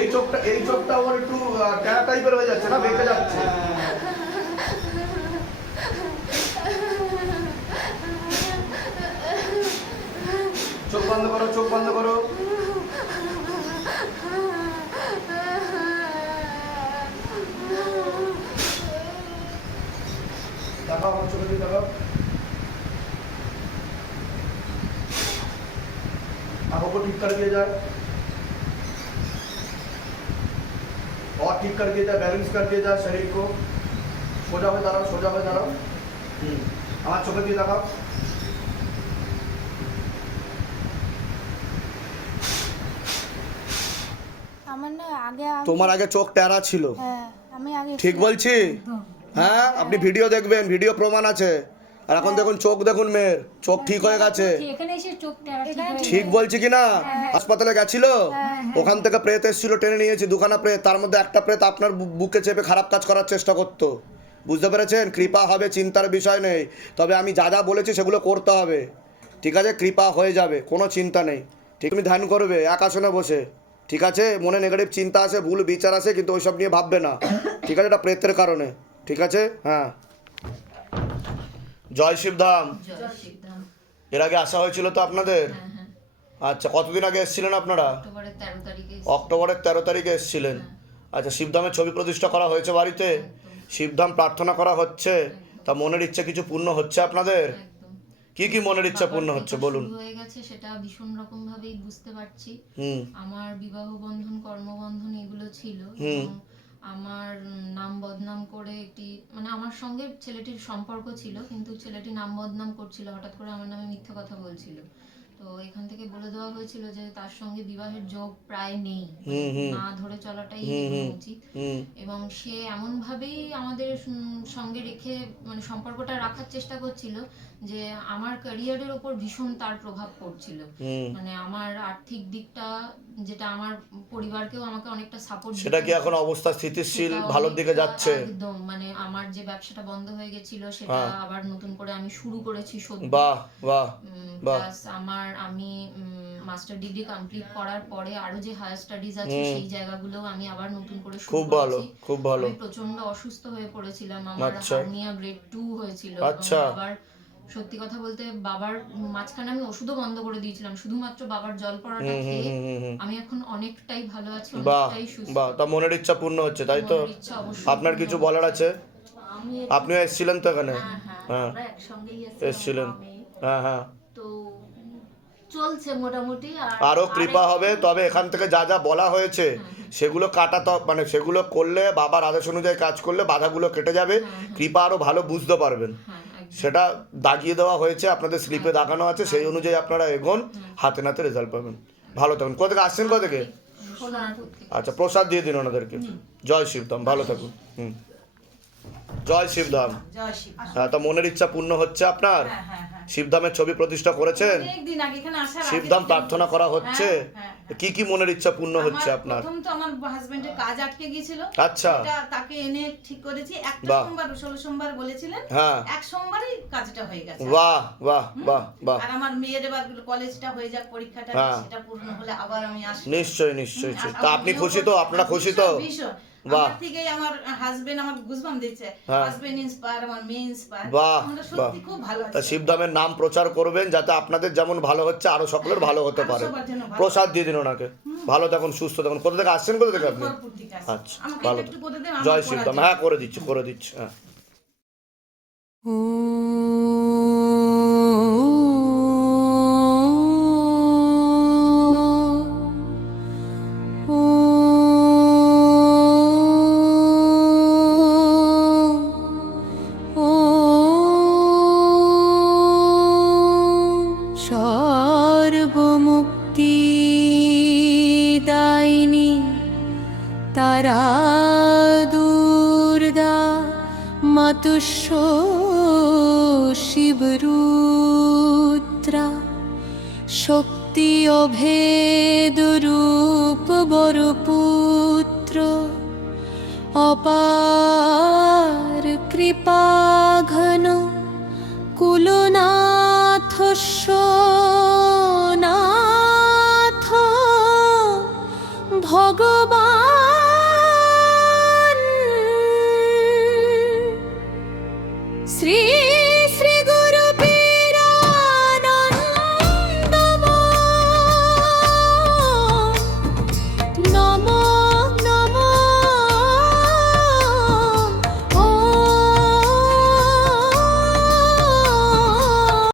এই চোখটা ওর একটু ট্যারা টাইপের হয়ে যাচ্ছে না, বেঁকে যাচ্ছে। চোখ বন্ধ করো, চোখ বন্ধ করো। দেখাও আমার চোখে দিয়ে দেখাও। आंखों को ठीक कर दिया जाए और ठीक कर दिया जाए, बैलेंस कर दिया जाए शरीर को। सोजा हुए दाঁড়াও, সোজা হয়ে দাঁড়াও। আমার চোখে দিয়ে দেখাও। আমার না আগে তোমার আগে চোখ টেরা ছিল। হ্যাঁ আমি আগে ঠিক বলছি? হ্যাঁ, আপনি ভিডিও দেখবেন, ভিডিও প্রমাণ আছে। আর এখন দেখুন চোখ, দেখুন মেয়ের চোখ ঠিক হয়ে গেছে। এখানে এসে চোখটা ঠিক বলছি কি না? হাসপাতালে গেছিল, ওখান থেকে প্রেত এসেছিল, টেনে নিয়েছি দুখানা প্রেত, তার মধ্যে একটা প্রেত আপনার বুকে চেপে খারাপ কাজ করার চেষ্টা করতো। বুঝতে পেরেছেন? কৃপা হবে, চিন্তার বিষয় নেই। তবে আমি যা যা বলেছি সেগুলো করতে হবে, ঠিক আছে? কৃপা হয়ে যাবে, কোনো চিন্তা নেই। ঠিক, তুমি ধ্যান করবে এক আসনে বসে, ঠিক আছে? মনে নেগেটিভ চিন্তা আসে, ভুল বিচার আসে, কিন্তু ওইসব নিয়ে ভাববে না, ঠিক আছে? এটা প্রেতের কারণে, ঠিক আছে? হ্যাঁ, জয় শিবধাম। এর আগে আসা হয়েছিল তো আপনাদের? আচ্ছা, কতদিন আগে এসেছিলেন আপনারা? অক্টোবরের 13 তারিখে এসেছিলেন। আচ্ছা, শিবধামের ছবি প্রতিষ্ঠা করা হয়েছে বাড়িতে, শিবধাম প্রার্থনা করা হচ্ছে। তা মনের ইচ্ছা কিছু পূর্ণ হচ্ছে আপনাদের? কি কি মনের ইচ্ছা পূর্ণ হচ্ছে বলুন? হয়ে গেছে সেটা ভীষণ রকম ভাবেই বুঝতে পারছি। আমার বিবাহ বন্ধন, কর্মবন্ধন এগুলো ছিল। আমার নাম বদনাম করে একটি, মানে আমার সঙ্গে ছেলেটির সম্পর্ক ছিল, কিন্তু ছেলেটি নাম বদনাম করছিল, হঠাৎ করে আমার নামে মিথ্যা কথা বলছিল। তো এখান থেকে বলে দেওয়া হয়েছিল যে তার সঙ্গে বিবাহের যোগ প্রায় নেই, না ধরে চলাটাই উচিত। এবং সে এমন ভাবেই আমাদের সঙ্গে রেখে, মানে সম্পর্কটা রাখার চেষ্টা করছিল যে আমার ক্যারিয়ারের ওপর ভীষণ তার প্রভাব পড়ছিল। মানে আমার আর্থিক দিকটা, যেটা আমার পরিবারকেও আমাকে অনেকটা সাপোর্ট, সেটা কি এখন অবস্থা স্থিতিশীল ভালোর দিকে যাচ্ছে? একদম, মানে আমার যে ব্যবসাটা বন্ধ হয়ে গেছিল সেটা আবার নতুন করে আমি শুরু করেছি সত্যি। বাহ বাহ বাহ। প্লাস আমি মাস্টার ডিগ্রি কমপ্লিট করার পরে আরো যে হায়ার স্টাডিজ আছে সেই জায়গাগুলো আমি আবার নতুন করে শুরু খুব ভালো, করেছি। খুব ভালো। আমি প্রচন্ড অসুস্থ হয়ে পড়েছিলাম, আমার আচ্ছা। হার্নিয়া গ্রেড 2 হয়েছিল। আচ্ছা। আবার সত্যি কথা বলতে বাবার মাঝখানে আমি ওষুধও বন্ধ করে দিয়েছিলাম, শুধুমাত্র বাবার জল পড়াটা খেয়ে আমি এখন অনেকটাই ভালো আছি, বাহ অনেকটাই সুস্থ। বাহ। তা মনের ইচ্ছা পূর্ণ হচ্ছে, তাই তো? মনের ইচ্ছা অবশ্যই আপনার কিছু পূর্ণ বলার হচ্ছে। আছে? আপনিও এসেছিলেন তো এখানে? হ্যাঁ, আমরা একসঙ্গেই এসেছিলেন। হ্যাঁ হ্যাঁ। তো চলছে মোটামুটি। আরো কৃপা হবে। তবে এখান থেকে যা যা বলা হয়েছে সেগুলো কাটাতে, মানে সেগুলো করলে, বাবার আদেশ অনুযায়ী কাজ করলে বাধাগুলো কেটে যাবে, কৃপা আরো ভালো বুঝতে পারবেন। সেটা দাগিয়ে দেওয়া হয়েছে, আপনাদের স্লিপে দাগানো আছে, সেই অনুযায়ী আপনারা এগোন, হাতে নাতে রেজাল্ট পাবেন। ভালো থাকুন। কোথা থেকে আসছেন? কোথা থেকে? আচ্ছা, প্রসাদ দিয়ে দিন ওনাদেরকে। জয় শিবধাম, ভালো থাকুন। জয় শিবধাম। হ্যাঁ, তা মনের ইচ্ছা পূর্ণ হচ্ছে আপনার? শিবধামের ছবি প্রতিষ্ঠা করেছেন, শিবধাম প্রার্থনা করা হচ্ছে। কি কি মনের ইচ্ছা পূর্ণ হচ্ছে আপনার? প্রথম তো আমার হাজবেন্ডের কাজ আটকে গিয়েছিল, আচ্ছা, এটা তাকে এনে ঠিক করেছি। একটা সোমবার, 16 সোমবার বলেছিলেন, হ্যাঁ, এক সোমবারই কাজটা হয়ে গেছে। বাহ বাহ বাহ বাহ। আর আমার মেয়ের এবার কলেজটা হয়ে যাক, পরীক্ষাটা সেটা পূর্ণ হলে আবার আমি আসব। নিশ্চয়ই নিশ্চয়ই। তা আপনি খুশি তো? আপনারা খুশি তো? ভীষণ। বাহ। আমার থেকে আমার হাজবেন্ড আমার গুজবাম দিচ্ছে, হাজবেন্ড ইন্সপায়ার, আমার মেয়ে ইন্সপায়ার। বাহ আমরা বাহ। সত্যি খুব ভালো আছি। তা শিবধামের নাম প্রচার করবেন, যাতে আপনাদের যেমন ভালো হচ্ছে আরো সকলের ভালো হতে পারে। সবার জন্য ভালো। প্রসাদ দিয়ে দিন ওনাকে। ভালো থাকুন, সুস্থ থাকুন। কোথা থেকে আসছেন? কোথা থেকে আপনি? খড়গপুর থেকে আসছি। আচ্ছা, আমাকে ভালো একটু করে দেন, আমার জয় করার শিবধাম। জন্য। হ্যাঁ, করে দিচ্ছি, করে দিচ্ছি। হ্যাঁ। সর্বমুক্তিদায়িনী তারা দুর্গা মাতুস্য শিবরুদ্রা শক্তি অভেদ রূপ বরপুত্র অপার কৃপা ঘন কুলনাথস্য নাথ ভগ ভগবান শ্রী